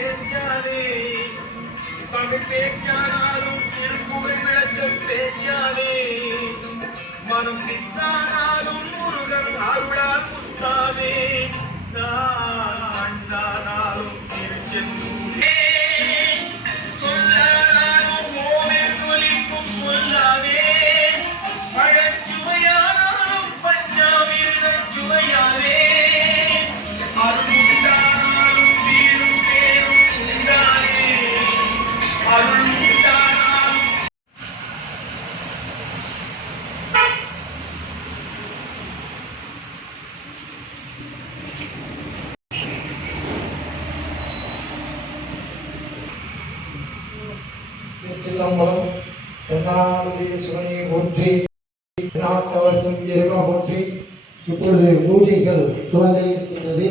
பேச்சாலே தமிழ் பேச்சானாலும் திருப்புகழ் விளக்க பேச்சாலே மனம் சித்தானாலும் முருகன் அருளால் முத்தாவே தானாலும் திருச்செந்தூரே சொல்லாலும் ஓவின் ஒலிக்கும் சொல்லாவே பழச்சுவையானாலும் பஞ்சாவிருந்த சுவையாவே அருள்தானாலும் தீரும் பேரும் உண்டானே அருள்தானாலும் திருச்சிற்றம்பலம். தென்னாடுடைய சிவனையை போற்றி, நாட்டவர்க்கும் இறைவா போற்றி. இப்பொழுது பூஜைகள் துவங்க இருக்கின்றது.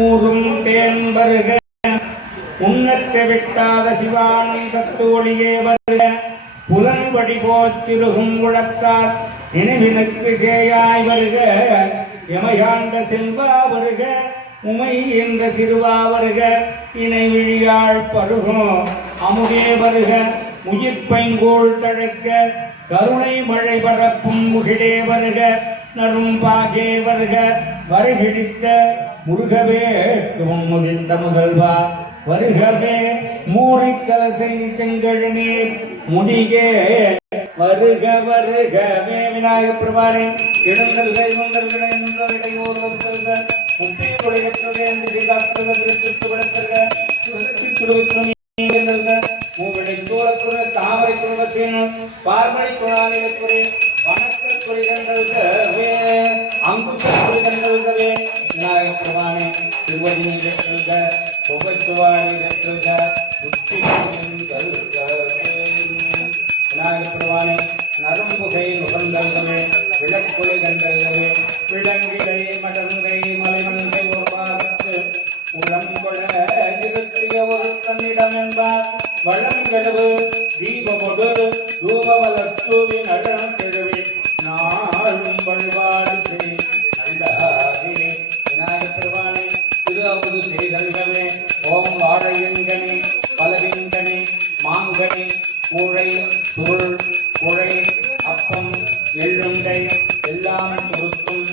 ஊரும் தேன்பருக உன்னற்ற விட்டாத சிவானந்தத்தோழியே வருக புலன் வடிபோத்திருகும் உழக்கார் நினைவினுக்கு சேயாய் வருக எமையாண்ட செல்வா வருக உமை என்ற சிறுவா வருக இணை விழியாள் பருகும் அமுதே வருக முயிர்பைங்கோள் தழக்க கருணை மழை பரப்பும் முகிடே வருக நரும் பாகே வருக வருகிடித்த முருகவே முதிர்ந்த முதல்வா வருகவே மூரிக்கலசை செங்கழநீர் முடிகே வருக வருகவே விநாயக பிரபாரே இடங்கல்கை முந்தல்களை நின்றவிடையோர்வல்க முப்பீருடையற்றதே என்று செய்தாக்குக திருச்சிட்டு விளக்கல்க சுழற்சி துருவித்துணி மூவிடை தோளத்துற தாமரை குழுவச்சேனும் பார்மலை குணாலயத்துறை வணக்க குறிகண்டல்கவே அங்குஷ குறிகண்டல்கவே விநாயக பிரபானே திருவடி நீரல்க புகழ்த்துவாய் நீரல்க உச்சி விநாயக பிரபானே நரும்புகை நுகர்ந்தல்கவே விளக்குலை கண்டல்கவே விளங்கிடை மடங்கை மலைமங்கை ஒரு பாகத்து உளங்கொள நிகழ்த்திய ஒரு கண்ணிடம் என்பார் வளங்கடவு தீபமொடு ரூபமலத்தூவி நடனம் கெழுவி நாளும் வழிபாடு செய் நல்லாகே விநாயக பெருமானே திரு அமுது செய்தல்கவே ஓம் வாழையங்கனி பலவிங்கனி மாங்கனி கூழை சுருள் குழை அப்பம் எள்ளுண்டை எல்லாம் பொருத்தும்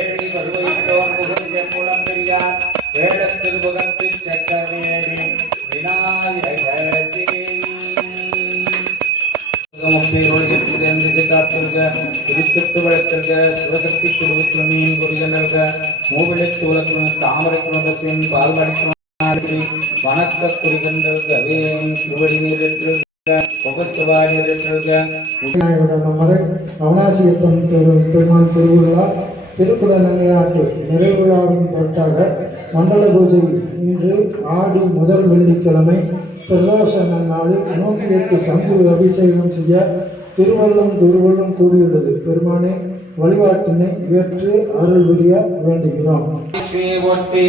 ஏழை வருவையிட்டோர் முகங்க மூலம் பெரியார் வேடத்திருமுகத்து சக்கரவேடி விநாயகத்தே திருச்சிட்டு வளர்த்தல்க சிவசக்தி குழுவின் குறிகண்டல்க மூவிழைத்து உலகம் தாமரை குணபசின் பால்மடி வணக்க குறிகண்டல்கவே திருவடி நீர் அவனாசியப்பன் பெருமான் திருவிழா திருக்குடநாட்டு நிறைவிழாவின் பொருட்டாக மண்டல பூஜை இன்று ஆடி முதல் வெள்ளிக்கிழமை பிரதோஷ நன்னாளில் 108 சங்கு அபிஷேகம் செய்ய திருவள்ளம் குருவள்ளம் கூடியுள்ளது. பெருமானே வழிபாட்டினை ஏற்று அருள் புரிய வேண்டுகிறோம். லட்சுமியை போற்றி,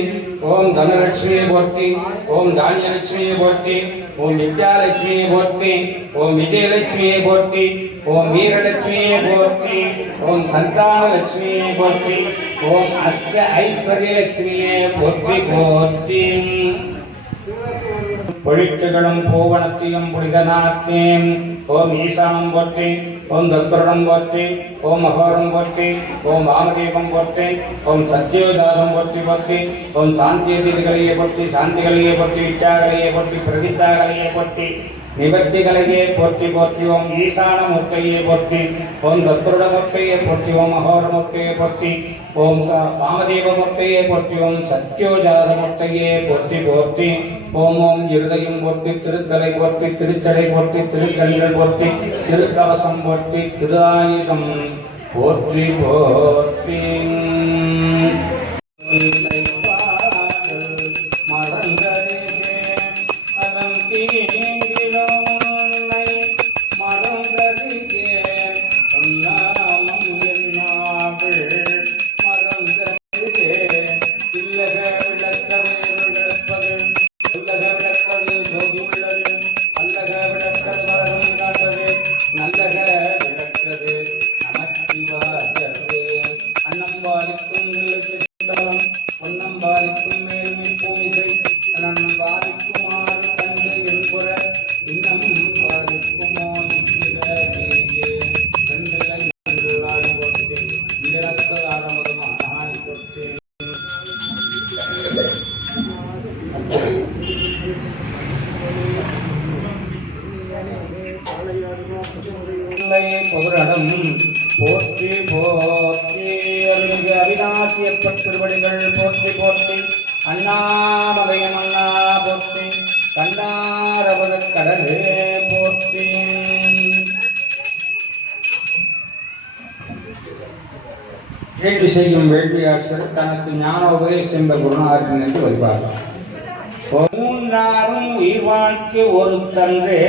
ஓம் தனலட்சுமியை போற்றி, ஓம் தானியலட்சுமியை போற்றி, ஓம் வித்யாலட்சுமியை போற்றி, ஓம் விஜயலட்சுமியை போற்றி, ஓம் வீரலட்சுமியை போற்றி, ஓம் சந்தானலட்சுமியை போற்றி, ஓம் அஷ்ட ஐஸ்வர்யலட்சுமியை போற்றி போற்றி. பொழிட்டுகளும் பூவனத்தையும் புனிதனாத்தேன். ஓம் ஈசானம் போற்றி, ஓம் தத்புரணம் போற்றி, ஓம் அகோரம் போற்றி, ஓம் வாமதேவம் போற்றி, ஓம் சத்யோஜாதம் போற்றி போற்றி, ஓம் சாந்தியதிகளையே போற்றி, சாந்திகளையே போற்றி, இச்சாகளையே போற்றி, பிரதித்தாகளையே போற்றி, நிவர்த்திகளையே போற்றி போற்றி. ஓம் ஈசான மூர்த்தையே போற்றி, ஓம் தத்புருட மூர்த்தையே போற்றி, ஓம் அகோர மூர்த்தையே போற்றி, ஓம் வாமதேவ மூர்த்தையே போற்றி, ஓம் சத்யோஜாத மூர்த்தையே போற்றி போற்றி. ஓம் ஓம் இருதயம் போற்றி, திருத்தலை போற்றி, திருச்சடை போற்றி, திருக்கண்கள் போற்றி, திருக்கவசம் போற்றி, திருஆயுதம் போற்றி போற்றி. பொருளம் போற்றி போற்றி. அருள்மிகு அவிநாசியப்பட் திருவடிகள் போற்றி போற்றி. அண்ணாமலையம் அண்ணா போற்றி, கண்ணாரவத கடலே போற்றி. கேள்வி செய்யும் வேள்வியாசர் தனக்கு ஞான உபதேசம் என்ற குருநாதன் என்று வழிபார்கள். மூன்றாரும் உயிர் வாழ்க்கை ஒரு தன்றே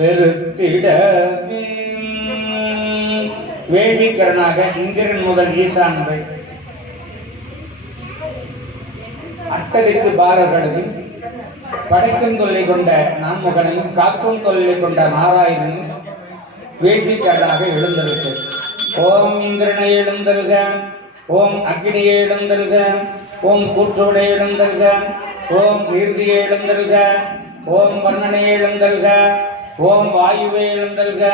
வெறுத்திட. வேள்விக்கரனாக இந்திரன் முதல் ஈசான் வரை அட்டகைக்கு பாரர்களையும் படைக்கும் தொல்லை கொண்ட நான்முகனையும் காக்கும் தொல்லை கொண்ட நாராயணனும் வேள்விக்கரனாக எழுந்திருக்கு. ஓம் இந்திரனை எழுந்தருக, ஓம் அக்னியை எழுந்தருக, ஓம் கூற்றோடை எழுந்தருக, ஓம் நீர்தியை எழுந்தருக, ஓம் வர்ணனை எழுந்தருக, ஓம் வாயுவை எழுந்தருக,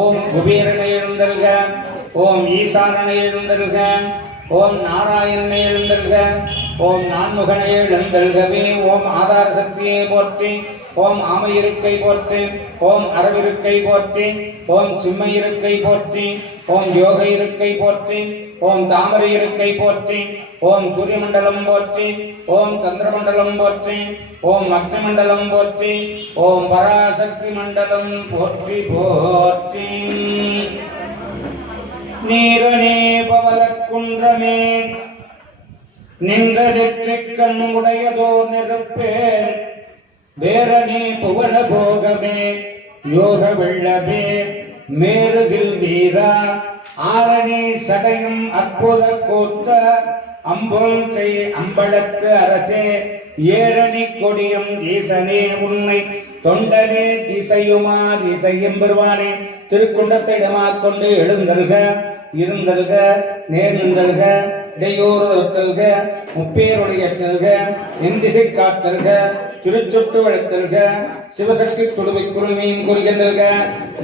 ஓம் குபேரனை எழுந்தருக, ஓம் ஈசானனை எழுந்தருக, ஓம் நாராயணனை எழுந்தருக, ஓம் நான்முகனை எழுந்தருகவே. ஓம் ஆதார சக்தியை போற்றி, ஓம் ஆமை இருக்கை போற்றி, ஓம் அரவிருக்கை போற்றி, ஓம் சிம்ம இருக்கை போற்றி, ஓம் யோக இருக்கை போற்றி, ஓம் தாமரை இருக்கை போற்றி, ஓம் சூரிய மண்டலம் போற்றி, ஓம் சந்திரமண்டலம் போற்றி, ஓம் அக்னி மண்டலம் போற்றி, ஓம் பராசக்தி மண்டலம் போற்றி போற்றி. நீரனே பவளக்குன்றமே நின்ற நெற்றிக்கண் உடையதோர் நெருப்பே, வேரனே புவன போகமே யோக வெள்ளமே மேருகில் வீரா, ஆரணி சடையும் அற்புத கூத்த அம்போல் செய் அம்பலத்து அரசே, ஏரணி கொடியும் ஈசனே உன்னை தொண்டனே திசையுமா திசையும் பெறுவானே. திருக்குண்டத்தை இடமாக் கொண்டு எழுந்தல்க, இருந்தல்க, நேர்ந்தல்க, இடையூறு தருத்தல்க, முப்பேருடைய எட்டல்க, எந்திசை காத்தல்க, திருச்சொட்டு வளைத்தல்க, சிவசக்தி துடுவை குருமீன் குறிகின்றல்க,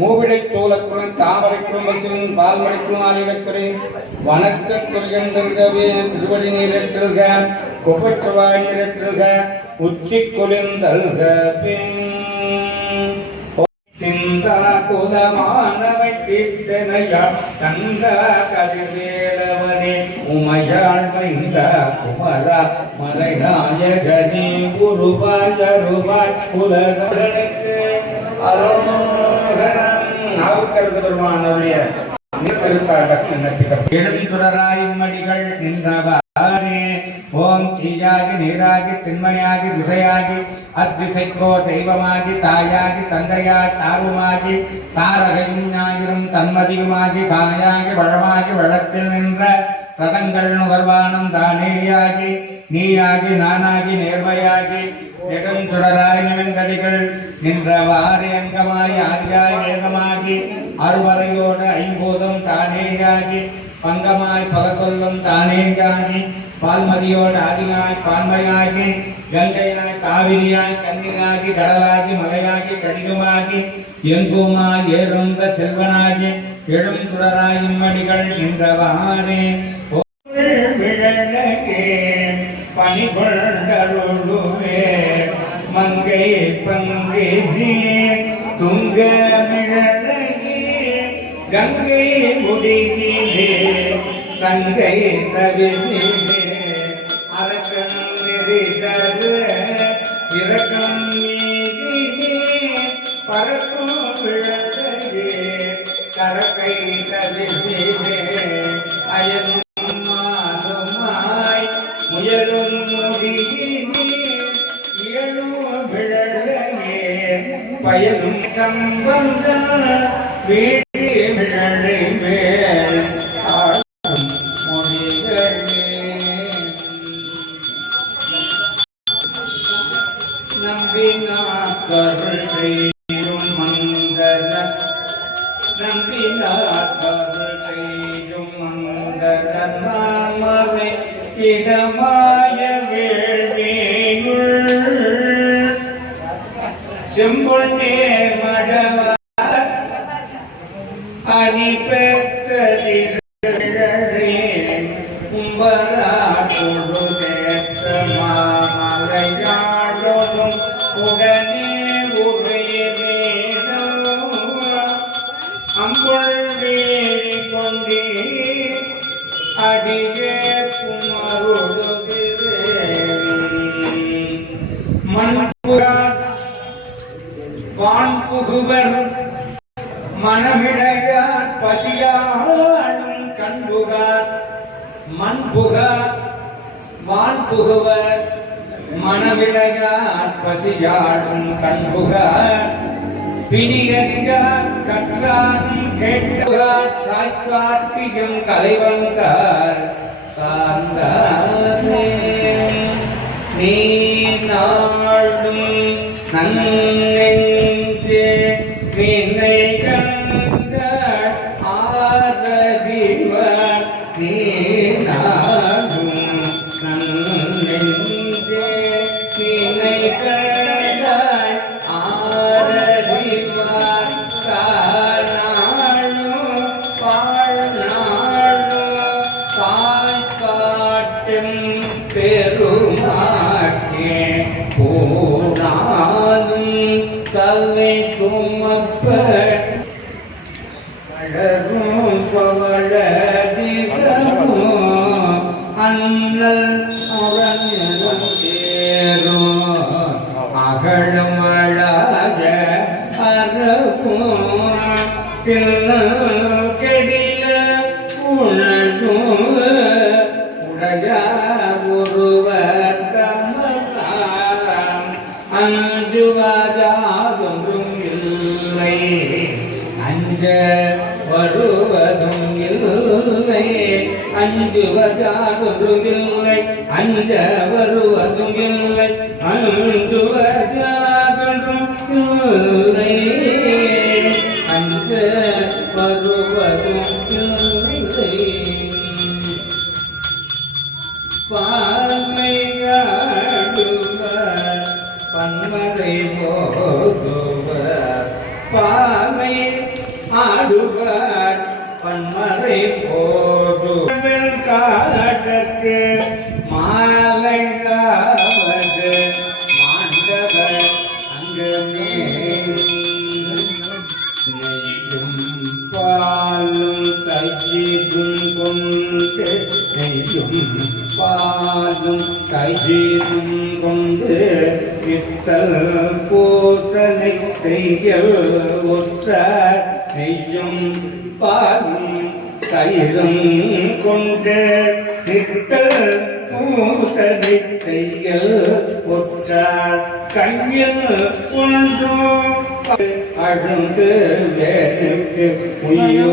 மூவிடை தோலக்குடன் தாமரைக்குள் மசிலும் பால்மடைக்குள் ஆலிடக்குறை வணக்க குறிகின்றல்கவே. திருவடி நீரேற்றல்க, கொப்பச்சவாய் நீரேற்றல்க, உச்சி குளிர்ந்தல்க. சிந்தா குலமானவை கீர்த்தனையா கந்த கதிர்வேலவனே, உமையாள் மைந்த குமரா மலைநாயகனே, குருவாய் அருவாய் உலகளுக்கு அருணோகரன். நாவுக்கரசு பெருமானுடைய எழுந்துடராய் மடிகள் நின்றவா ஓம் தீயாகி நீராகி திண்மையாகி திசையாகி அத்திசைக்கோ தெய்வமாகி தாயாகி தந்தையாய் தாருமாகி தாரகையும் ஞாயிறும் தன்மதியுமாகி காயாகி வளமாகி வழக்கில் நின்ற ரதங்கள் நுகர்வானம் தானேயாகி நீயாகி நானாகி நேர்மையாகி நெடுஞ்சுடராய் நிமிந்தடிகள் நின்றவாறு அங்கமாய் ஆதியாய் வேதமாகி அறுவரையோடு ஐம்பூதம் தானேயாகி பங்கமாய் பல சொல்லும் தானேயாகி பால்மதியோடு ஆதியாய் பான்மையாகி கங்கையாய் காவிரியாய் கண்ணீராகி கடலாகி மலையாகி கடிகமாகி எங்குமாய் ஏழுந்த செல்வனாகி எழும் சுடராய் இம்மடிகள் நின்றவாறே பணிகொண்டருளுவே மங்கை பங்கேசி துங்கமிழகே கங்கை முடிகிலே சங்கை தவிசிலே அரக்கம் நெறிதரு இரக்கம் மீதிலே பறக்கும் விழகே கரக்கை தவிசிலே அயனும் மாதுமாய் முயலும் முடிகிலே இயலும் விழகே பயனும் சம்பந்த விழலை மேல் ஆடும் மொழிகளே நம்பினாக்கருள் செய்யும் மந்தர நம்பினாக்கருள் செய்யும் மந்தர நாமவை இடமாய வேள்வியுள் செம்பொன்னே மடவ அணி பெற்றதிலே கும்பராட்டொடு நேற்ற மாமலையாடொடும் உடனே உரையேனோ அம்புள் வேடி கொண்டே அடியே குமருடுகிறே மண்புகார் வான்புகுவர் மனமிழையார் பசியாளும் கண்புகார் மண்புகார் வான்புகுவர் மனமிழையார் பசியாளும் கண்புகார் பிணியங்கார் கற்றாரும் கேட்கிறார் சாய்க்காட்டியும் கலைவந்தார் சார்ந்தாரே நீ நாளும் நன்னெஞ்சே வினை கண்ட ஆரதிவர் நீ நாளும் நன்னெஞ்சே வினை கண்ட ஆரதிவர் காணாளும் வாழ்நாளும் காட்டும் பெருமாக்கே போனாலும் தலை குமப்பர் அழகும் பவளதிகமும் அண்ணல் அரண்யம் சேரும் அகழும் அழாத அறவும் கெடில உணரும் உடையார் ஒருவர் கமலாம் அஞ்சுவதாதொன்றும் இல்லை அஞ்ச வருவதும் இல்லை அஞ்சுவதாதொன்றும் இல்லை அஞ்ச வருவதும் இல்லை அஞ்சுவதாதொன்றும் இல்லை அஞ்ச வருவதும் இல்லை பாமையாடுவர் பன்மறை போதுவர் பாமை ஆடுவர் பன்மறை போதுவர் காலத்துக்கு மாலைகாவது மாண்டவர் அங்கமே நெய்யும் பாலும் தைஜீதும் கொண்டு நெய்யும் பாலும் தைஜீதும் கொண்டு வித்தல் பூசனை செய்யல் ஒற்ற நெய்யும் பாலும் தயிரும் கொண்டு நிற்கல் பூசதை செய்யல் ஒற்றார் கையில் ஒன்றோ அழுந்து வேணுக்கு உயோ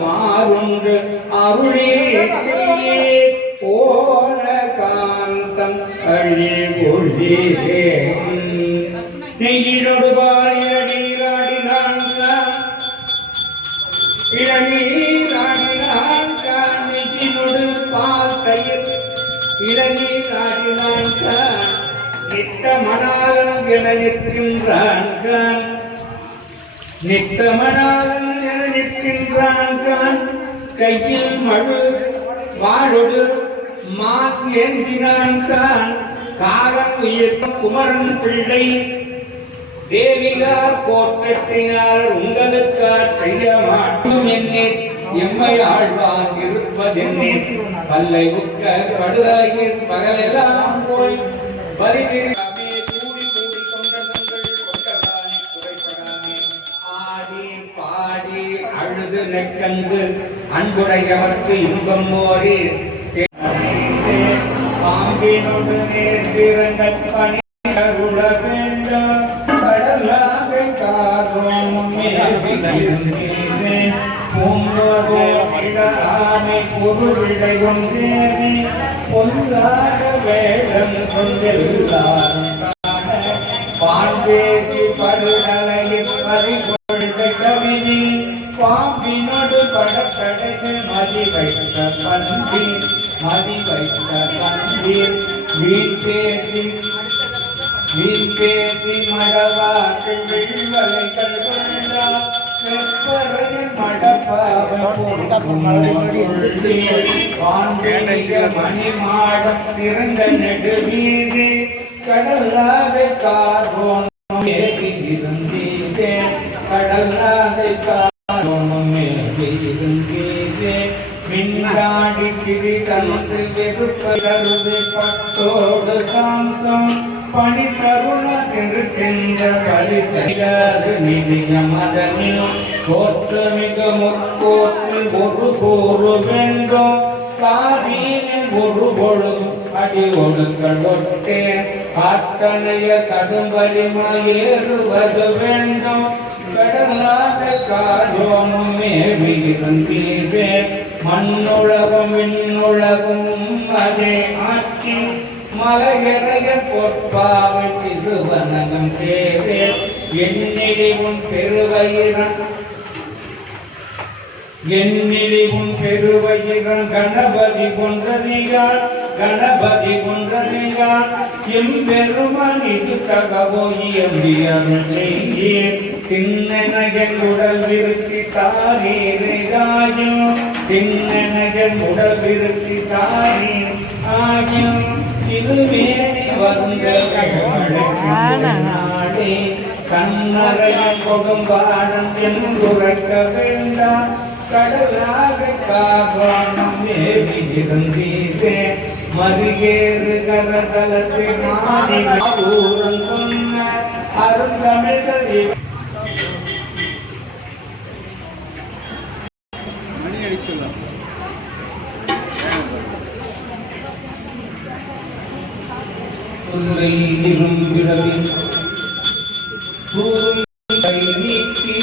மாறுண்டு அருளே செய்யே போன காந்தம் அழி ஒழியே நெய்யினோடு பாடினான் இளநீராடினான் நெய்யினோடு பாத்தையில் இளநீராடினான் நித்த மணாலன் என நிற்கின்றான் நித்த மணாலன் என நிற்கின்றான் கையில் மழு வாழொடு மான் ஏந்தினான் காலம் உயிர்க்கும் குமரன் பிள்ளை தேவிகார் போற்றத்தினால் உங்களுக்கார் செய்ய மாட்டோம் என்னே எம்மை ஆழ்வான் இருப்பதென்னே பல்லை உக்க படுதாகிய பகலெல்லாம் போய் பரிதிரியாமே கூடி கூடி கொண்டவங்கள் கொண்டதானே குறைபடாமே ஆடி பாடி அழுது நெக்கந்து அன்புடையவர்க்கு இன்பம் மோரி பாம்பினோடு நேர்ந்திரங்கள் பணி அருள வேண்டும் கடலாக காரும் பூங்கோதோ இடராமை பொருளிடை ஒன்றேனே பொல்லாத வேடம் கொண்டெல்லாம் பாம்பேசி படுதலையில் பறிகொள்கை கவினி பாம்பினோடு படக்கடைக்கு மதி வைத்த பந்தி மதி வைத்த பந்தீர் வீழ்பேசி மழவாக்கள் வெள்வலைகள் கொண்டா வெப்பரையின் மணிமாடம் திறந்த நெடுவீடு கடலாவை காரோணம் ஏறி இருந்தீரே கடலாவை காரோணம் ஏறி இருந்தீரே மின்னாடி கிரி தந்து வெறுப்பருது பட்டோடு சாந்தம் பணி தருண திருக்கின்ற பலி செய்யாது நிதிய மதனில் தோற்றமிக முற்கோற்றில் ஒரு கூறு வேண்டும் காதீனின் ஒரு பொழுதும் அடி ஒழுங்கள் ஒட்டே காத்தனைய கடும்பலிமா ஏறுவது வேண்டும் கடலாக காலோனும் மேவி இருந்தீரே மண்ணுலகும் விண்ணுலகும் அதே ஆட்சி மலையறைய பொற்பாவை திருவனகம் தேவே என்னிடிவும் பெருவயிரன் கணபதி கொன்றதிகான் எம்பெருமான் இது தகவோ இயம்பியருள் செய்யே திண்ணெனகன் உடல் விருத்தி தாரீராயும் திண்ணெனகன் உடல் விருத்தி தாரீ ஆயும் திருமேனி வந்த நாடே கண்ணறையும் கொடும்பாடம் என்றுரைக்க வேண்டாம் கடலாக காரணம் மேவி இருந்தீரே மதியேறு கரதலத்தை மாறி ஊரம் சொன்ன அருந்தமிழ் நீக்கி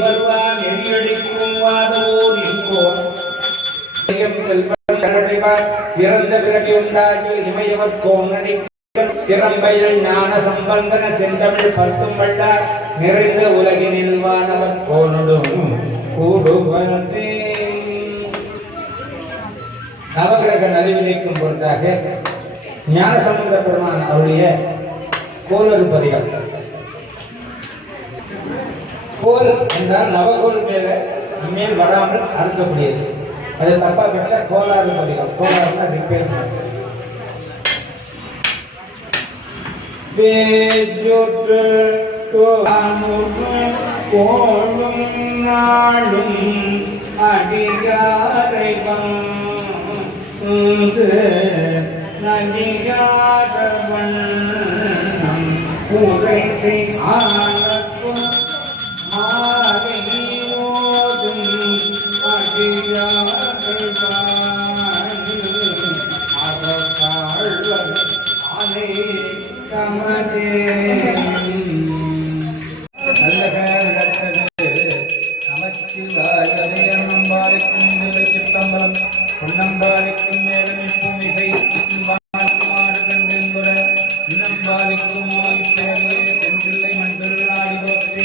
வருவான் எரியடிக்கும் வாதோர் எங்கோர் பிறந்த பிறகு உண்டாகி இமையவர் கோணடி திறம்பையில் ஞான சம்பந்தன செந்தமிழ் பத்தும் வல்லார் நிறைந்த உலகினில் வானவர் கோனடும் கூடுவதே. நவகிரக நலிவினைக்கும் பொருட்டாக ஞான சம்பந்த பெருமான் அவருடைய கோளறு பதிகம். கோல் என்றால் நவகோல் மேல் வராமல் அறுக்கக்கூடியது. அது தப்பா பெற்ற கோளாறு பதிகம். கோளாறுனா ரிப்பேர். வேஜொற்று கோளும் நாளும் அடிகாரை நடிகாரவன் பூரை ஆனத்தும் மாலையோதும் அடியார்கள் அரசாழ்வர் ஆலை தமதே. பொன்னம்பாலிக்கும் மேலும் இசை இன்னம்பாலிக்கும் ஓய்ப்பேரியே தென்பிள்ளை மண்பில் ஆடி போற்றி.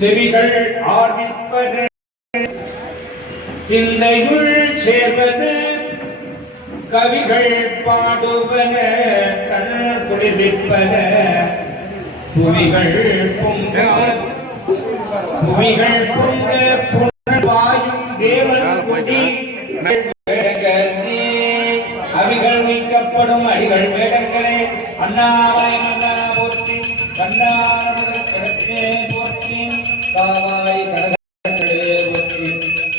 செவிகள் ஆர்விப்பது சிந்தையுள் சேர்வது கவிகள் பாடுவன கண் குளிர்விப்பன புவிகள் பொங்க புனர்வாயும் தேவன் குடி அவிகள் வைக்கப்படும் அடிகள் வேடங்களே அண்ணாமலை மன்னா போற்றி கண்ணாரே போற்றி காவாய் கடற்கடலே போற்றி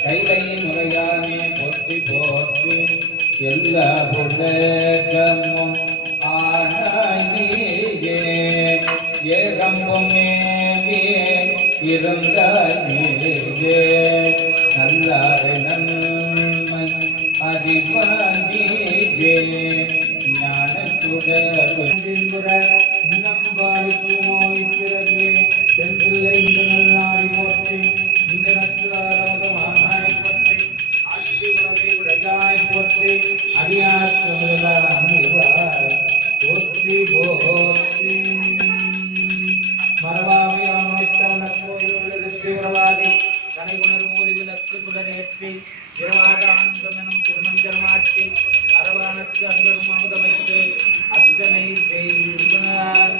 கைலை முறையானே போற்றி போற்றி எல்லா புதகமும் ஆனாயே ஏகம்பும் இருந்தாயே நல்லாரை நன்மை அறிவாகியே ஞானத்துடன்புற நம்பாலிக்கும் ஓய்ப்பிறகே தென்பிள்ளை இந்த நல்லாடி போற்றி இந்த நத்துவாரமுதமானாய் போற்றி ஆட்சி உலகை உடையாய் போற்றி அடியாற்று முதலாய் போற்றி போற்றி. மரபாவை அமைத்தவன கோயிலுக்கு உறவாதி கனைகுணர் மூலி விளக்கு சுடரேற்றி இரவாத ஆனந்தமெனும் திருமஞ்சமாற்றி அரவானத்து அன்பரும் அமுதமைத்து அத்தனை செய்வார்.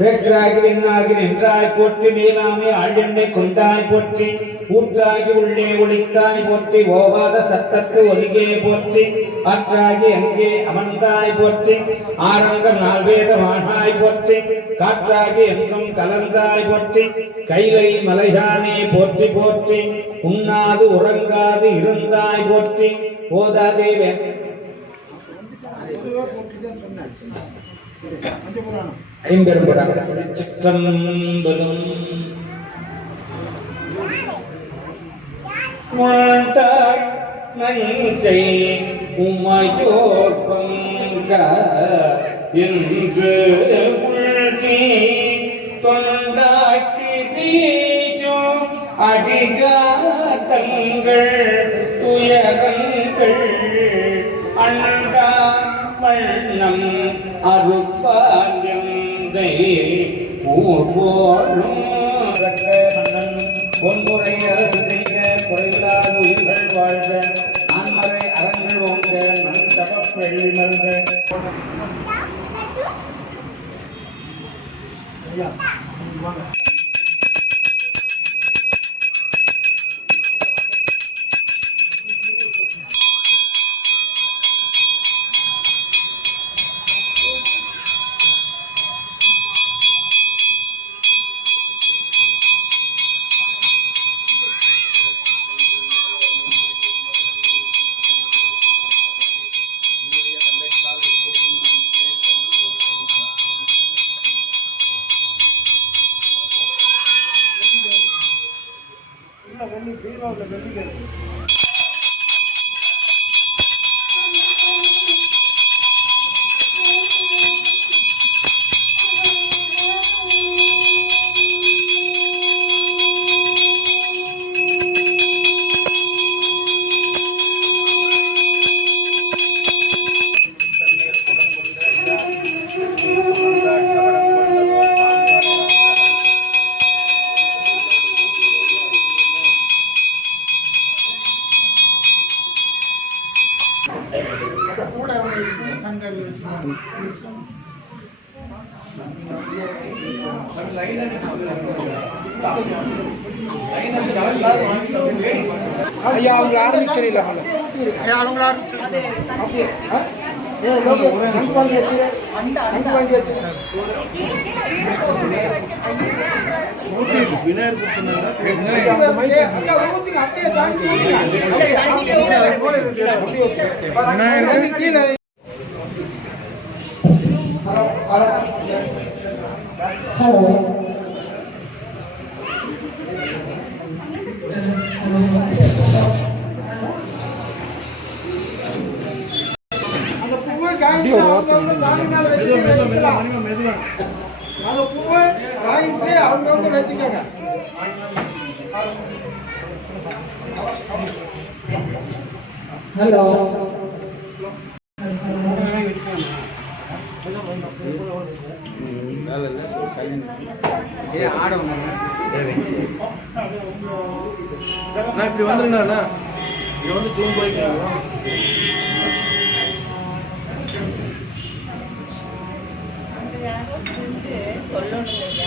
பேற்றாகி வெண்ணாகி நின்றாய் போற்றி மேலாமே ஆழ்எண்ணை கொண்டாய் போற்றி ஊற்றாகி உள்ளே ஒளித்தாய் போற்றி ஓவாத சத்தத்து ஒலிகே போற்றி ஆற்றாகி அங்கே அமர்ந்தாய் போற்றி ஆரங்கம் நால்வேத மானாய் போற்றி காற்றாகி எங்கும் கலந்தாய் போற்றி கைலை மலையானே போற்றி போற்றி உண்ணாது உறங்காது இருந்தாய் போற்றி ஓதாதே ஐம்பெரும்புராணம் சிற்றம்பலம் வாழ்ந்தாய் நஞ்சை உமையோர் பங்க என்று உள்கி தொண்டாக்கி தீஜோ அடிகாத்தங்கள் துயரங்கள் அண்டா வண்ணம் அருப்பாயம் பூர்வோடும் மன்னன் பொன்முறை அரசு செய்க குறைவில்லாத உயிர்கள் வாழ்க ஆன்மறை அறங்கள் ஓங்க நன் தபப்பெழி மல்க. ஐயா அவங்க ஆரம்பிக்கிறீங்களா ஹலோ அந்த பூவை காய்ச்சி அவங்க சாமி மேல வச்சுக்கலாம். அந்த பூவை காய்ச்சி அவங்க வச்சுக்கோங்க. ஹலோ இப்படி வந்துருங்கண்ணா இங்க வந்து ஜூம் போய்க்கலாம்.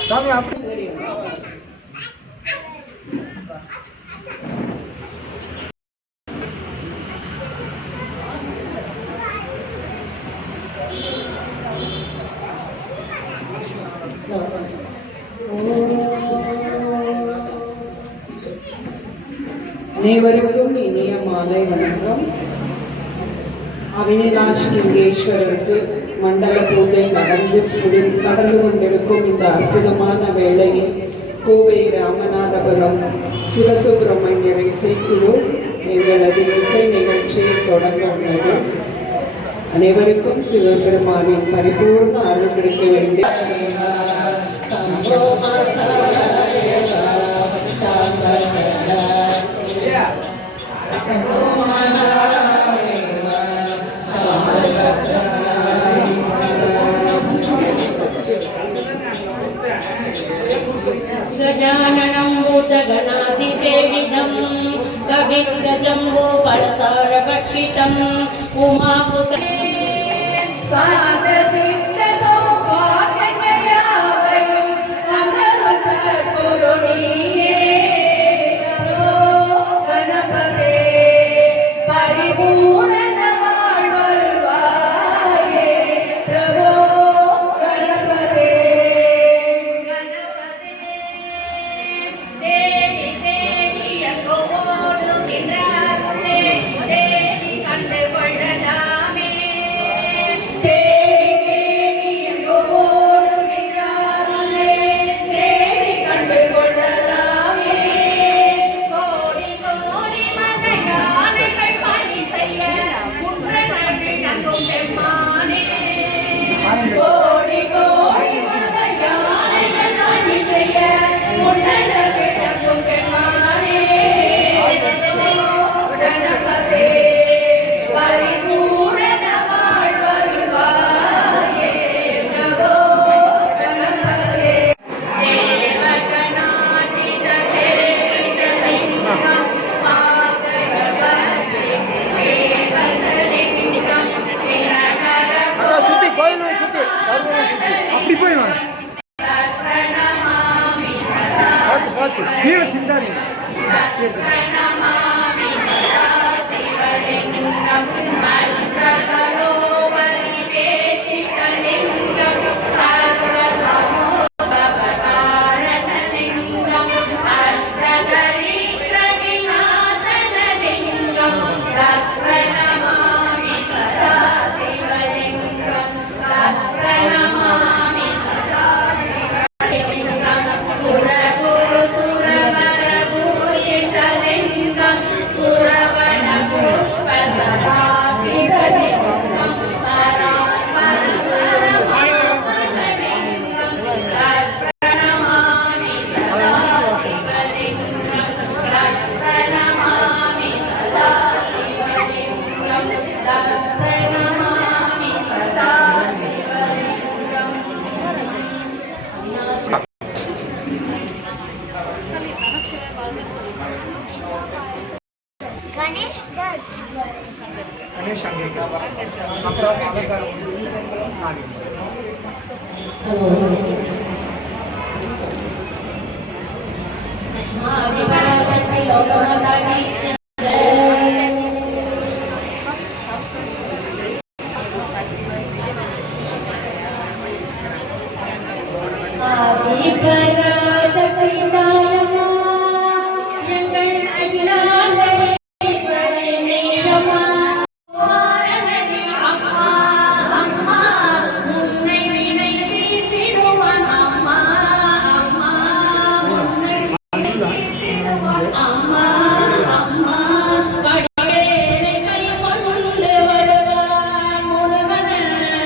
சாமி அப்படி அனைவருக்கும் இனிய மாலை வணக்கம். அவினாஷ் லிங்கேஸ்வரருக்கு மண்டல பூஜை நடந்து கொண்டிருக்கும் இந்த அற்புதமான வேளையில் கோவை ராமநாதபுரம் சிவசுப்பிரமணியர் இசைக்குழு எங்களது இசை நிகழ்ச்சியை தொடங்க உள்ளது. அனைவருக்கும் சிவபெருமானின் பரிபூர்ண அருள் கிடைக்க வேண்டும். गजाननं भूतगणाधिसेवितं कविर्गजम्बो फलसारभक्षितम् उमासुत அப்படி போயிடும் கீழே சிந்தாதீங்க. பராசக்தி தாயம்மா எங்கள் அகிலாண்டேஸ்வரி நீயம்மா குமாரனடி அம்மா அம்மா உன்னை வினை தீர்த்திடுவான் அம்மா அம்மா உன்னை அம்மா அம்மா வடிவேலை கை கொண்டு வருவான் முருகன்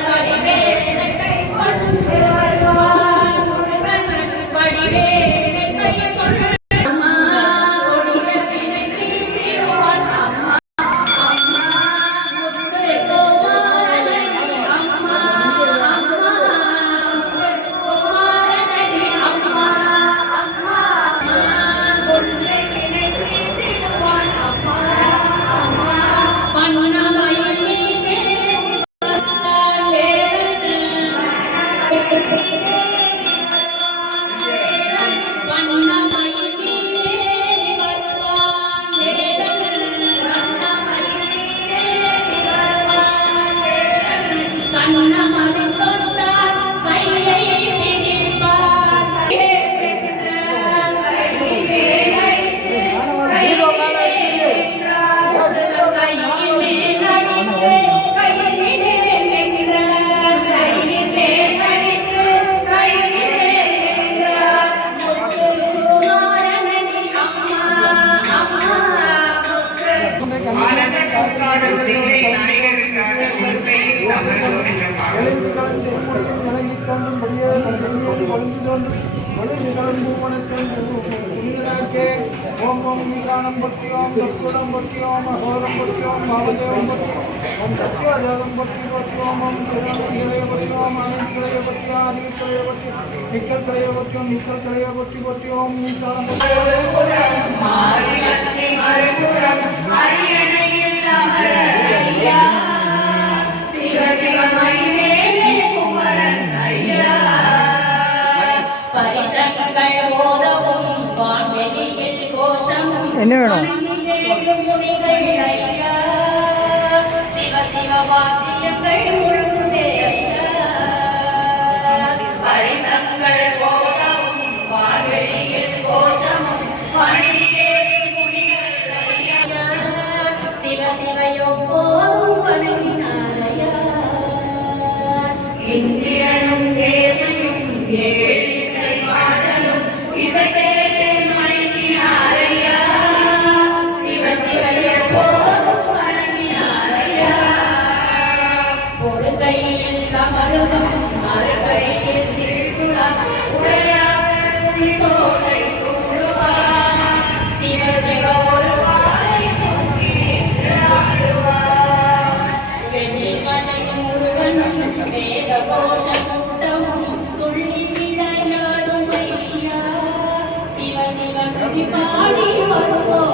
வடிவேலை கை கொண்டு வருவான் முருகன் வடிவேலை கை கொண்டு அம்மா கொடிய வினை தீர்த்திடுவான் அம்மா அம்மா முத்து குமாரனடி அம்மா அம்மா முத்து குமாரனடி அம்மா அம்மா கொள்ளை வினை தீர்த்திடுவான் அம்மா அம்மா பண்ணமயில் மீதே பண்ணமயில் மீதே வருவான் வேடன் பண்ணமயில் மீதே வருவான் வேடன் கண்ணமதி தொட்டால் கையை பிடிப்பார் ஓம் ஓம் ஈசானம் பக்தி ஓம் தற்குடம் பக்தி ஓம் அகோரம் பக்தி ஓம் பாவதேவம் பக்தி ஓம் சத்யஜாதம் பக்தி பக்தி ஓம் ஓம் கிரய பக்தி ஓம் ஆனந்திரய பக்தி ஆதித்ரய பக்தி நிக்கல்ரய பக்தி ஓம் நிக்கல்ரய பக்தி பக்தி ஓம் ஈசானம் பரிசங்கள் போதவும் வான்வெளியில் கோஷமும் என்ன வேணும்? முனிகள் ஐயா சிவ சிவ வாத்தியங்கள் முழங்குதே ஐயா பரிசங்கள் போதவும் வான்வெளியில் கோஷமும் முனிகள் ஐயா சிவ சிவ எப்போதும் வணங்கினாரையா இந்திரனும் தேவையும் ஏழிசை பாடலும் இசை கேட்டு மயங்கினாரையா சிவ சிவ எப்போதும் வணங்கினாரையா ஒரு கையில் கமருகம் மறு கையில் திரிசுலம் உடையாக தோட்டை சூடுவார் சிவ சிவ ஒரு பாலை தூக்கி நின்று ஆடுவார் வெள்ளிமலை முருகனும் வேத கோஷ கூட்டமும் துள்ளி விளையாடும் ஐயா சிவ சிவ துதி பாடி வருவோம்